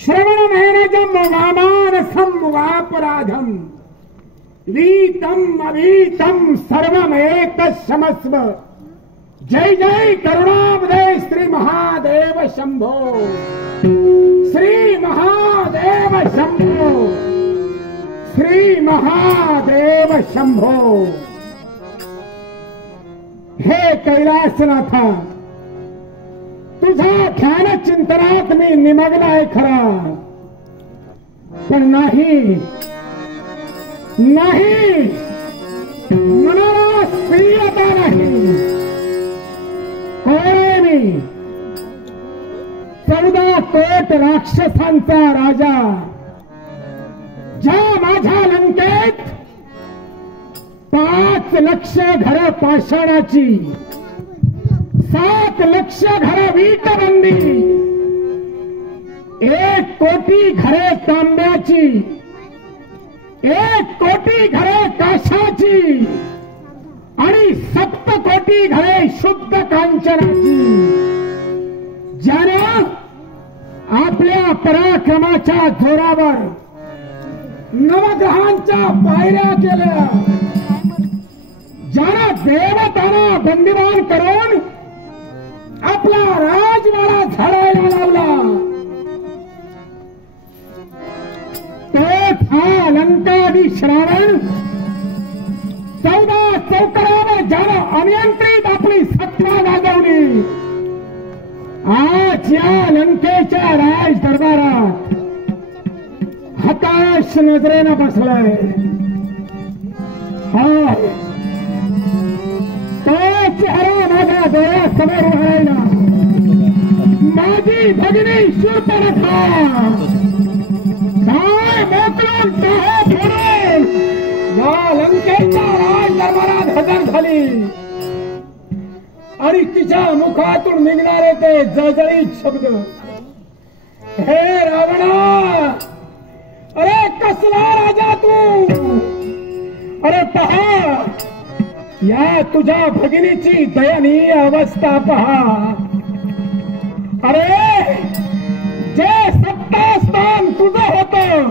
श्रवणमेनजं वामानसं वापराधं वीतं अवीतं सर्वमेकशमस्व। जय जय करुणाब्धे श्री महादेव शंभो, श्री महादेव शंभो, श्री महादेव शंभो। हे कैलासनाथा, तुझा ध्यान चिंतनात मी निमग्न आहे खरा, पण नाही मनाला स्थिरता नाही। कोण मी 14 कोट राक्षसांचा राजा, ज्या माझ्या लंकेत 5 लक्ष घरं पाषाणाची, 7 लक्ष घरं वीटबंदी, 1 कोटी घरे तांब्याची, 1 कोटी घरे काशाची आणि 7 कोटी घरे शुद्ध कांचनाची। ज्यानं आपल्या पराक्रमाच्या जोरावर नवग्रहांच्या पायऱ्या केल्या, ज्यानं देवतांना बंदिवान करून आपला राजवाडा झाडायला लावला, तोच हा लंकादी श्रावण 14 चौकड्यावर ज्यानं अनियंत्रित आपली सत्ता गाजवली, आज या लंकेच्या राज दरबारात हताश नजरेनं बसलाय। हा तो चेहरा माझ्या डोळ्यासमोर राहिला, माझी भगिनी शूर्पणखा काय मोकळून डोळे फोडून या लंकेच्या राज दरबारात हजर झाली आणि तिच्या मुखातून निघणारे ते जळजळीत शब्द, हे रावणा, अरे कसला राजा तू, अरे पहा या तुझ्या भगिनीची दयनीय अवस्था पहा। अरे जे सत्तास्थान तुझं होतं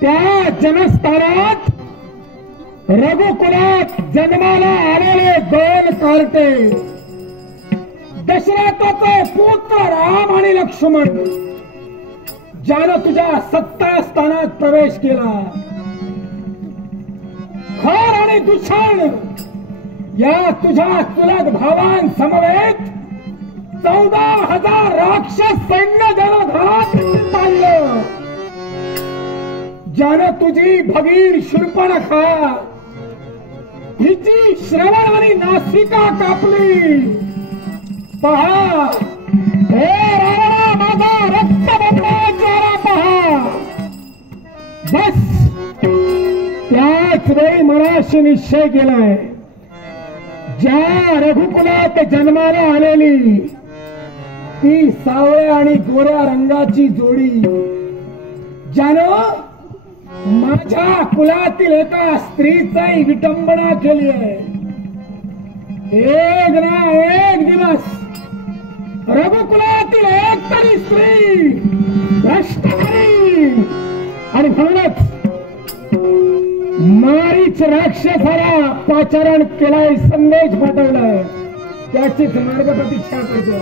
त्या जनस्थानात रघुकुलात जन्माला आलेले 2 कार्टे, दशरथाचे पुत्र राम आणि लक्ष्मण, ज्यानं तुझ्या सत्तास्थानात प्रवेश केला, खर आणि दुष्ण या तुझ्या चुलत भावांसमवेत 14,000 राक्षस सैन्य ज्यानं घरात आणलं, ज्यानं तुझी भगीर शूर्पणखा हिची श्रवण आणि नासिका कापली। पहा हे रावणा, माझा रक्त बदलाचा पहा। बस त्याच वेळी मनाशी निश्चय केलाय, ज्या रघुकुलात जन्माला आलेली ती सावळ्या आणि गोऱ्या रंगाची जोडी, ज्यानं माझ्या कुलातील एका स्त्रीचाही विटंबना केली आहे, एक ना एक दिवस रघुकुलातील एक तरी स्त्री भ्रष्ट करीन आणि म्हणूनच मारीच राक्षसाला पाचारण केलाय, संदेश पाठवलाय, त्याचीच मार्ग प्रतीक्षा करतो।